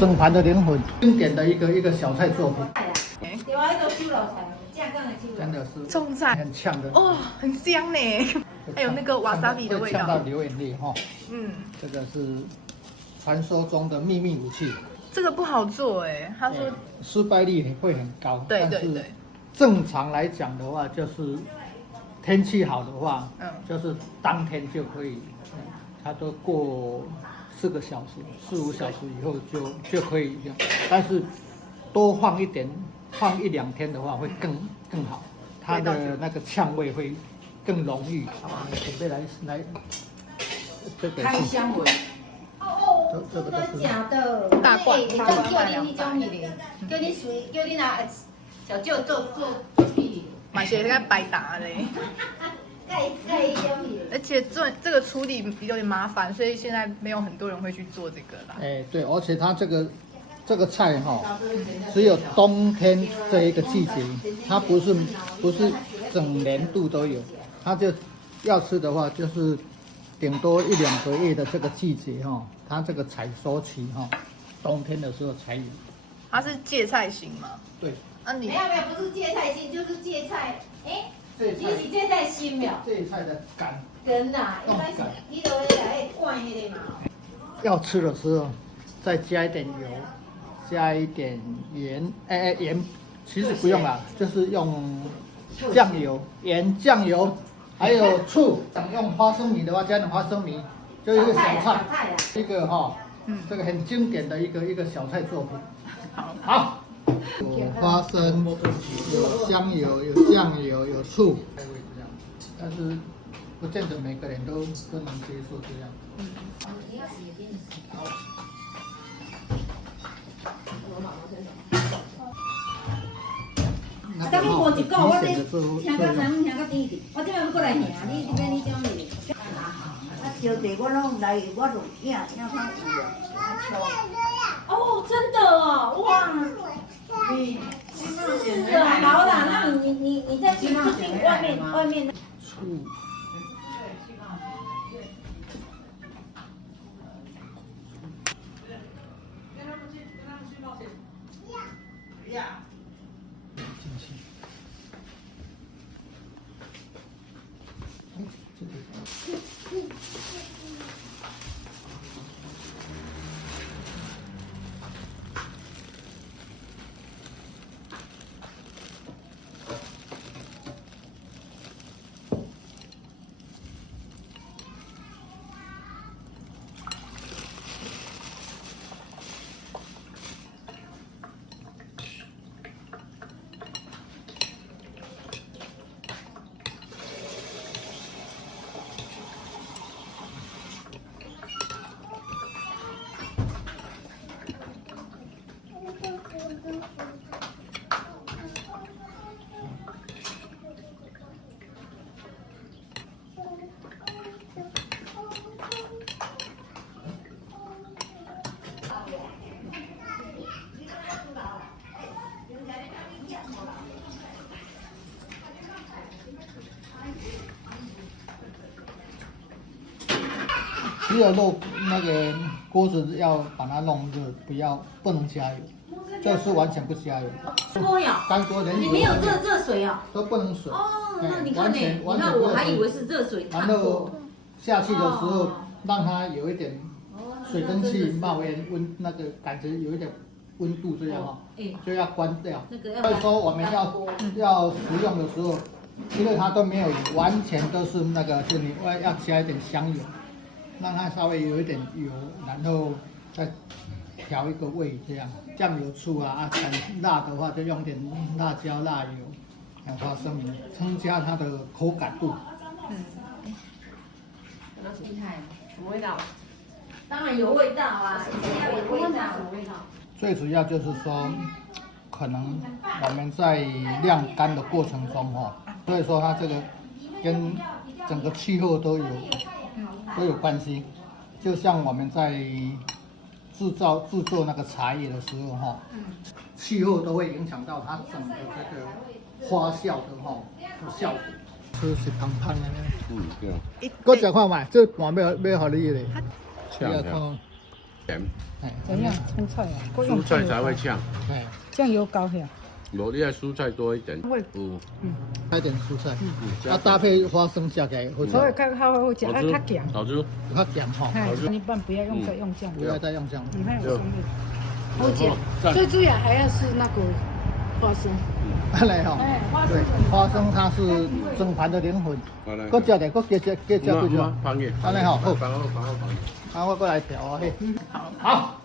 整盘的灵魂，经典的一个小菜作品。对啊，那个手老菜，正港的手真的是中菜很呛的哦，很香呢，还有那个瓦萨比的味道。呛到流眼泪哈。嗯，这个是传说中的秘密武器。这个不好做哎，他说失败率会很高。对对对。正常来讲的话，就是天气好的话，就是当天就可以，差不多过4个小时、4、5小时以后就可以用。但是多放一点，放1、2天的话会更好，它的那个呛味会更浓郁。好，准备来，这个开箱文。哦，真的假的？大罐，叫你迄种的，叫你随，叫你拿小舅做屁。买些在白打嘞。而且这个处理有点麻烦，所以现在没有很多人会去做这个啦。哎，对，而且它这个菜哈，只有冬天这一个季节，它不是整年度都有，它就要吃的话就是顶多1、2个月的这个季节哈，它这个采收期哈，冬天的时候才有。它是芥菜型吗？对。啊，你没有，不是芥菜心，就是芥菜，哎，你是芥菜心没有？芥菜的根呐，一般是你都会来灌迄个嘛。要吃的时候再加一点油，加一点盐，盐其实不用啦，就是用酱油、盐、酱油，还有醋。想用花生米的话，加点花生米，就是一个小菜，一个哈，这个很经典的一个小菜作品。好。有花生，有香油，有酱油，有醋，但是不见得每个人都能接受这样。好。等我过一个，我这听到声，听到甜的，我这边过来听，你这边你讲的。啊，烧地我拢来，我就影看有啊。哦，真的哦，哇！是啊，好啦，那你再去订外面的醋。只有肉那个锅子要把它弄热，不能加油，这是完全不加油。干锅连你没有热水哦，都不能水。哦，那你看呢？你看我还以为是热水烫过。然后下去的时候让它有一点水蒸气冒烟，那个感觉有一点温度这样哈，就要关掉。所以说我们要食用的时候，因为它都没有油，完全都是那个，就你要加一点香油。让它稍微有一点油，然后再调一个味，这样酱油、醋啊，很辣的话就用点辣椒、辣油，还有花生米，增加它的口感度。厉害，什么味道？当然有味道啊，有味道。什么味道？最主要就是说，可能我们在晾干的过程中所以说它这个跟整个气候都有关系，就像我们在制作那个茶叶的时候气候都会影响到它整个这个花酵的效果。吃是胖胖的呢。对。我讲看嘛，这盘要好你嘞。香。甜。哎，怎样？葱菜啊，我用蔬菜才会呛，哎，酱油膏下。我厉害蔬菜多一点。会加一点蔬菜，加搭配花生下起来会所以较好吃，好吃较咸。好吃。较咸哈，哎，一般不要用再用酱，不要再用酱。里面有香味。好哦吃，最主要还要是那个花生。来哈，对，花生它是整盘的灵魂。搁加点，搁加几那少？旁边，安尼好，好，放好。好，我过来调啊，嘿，好。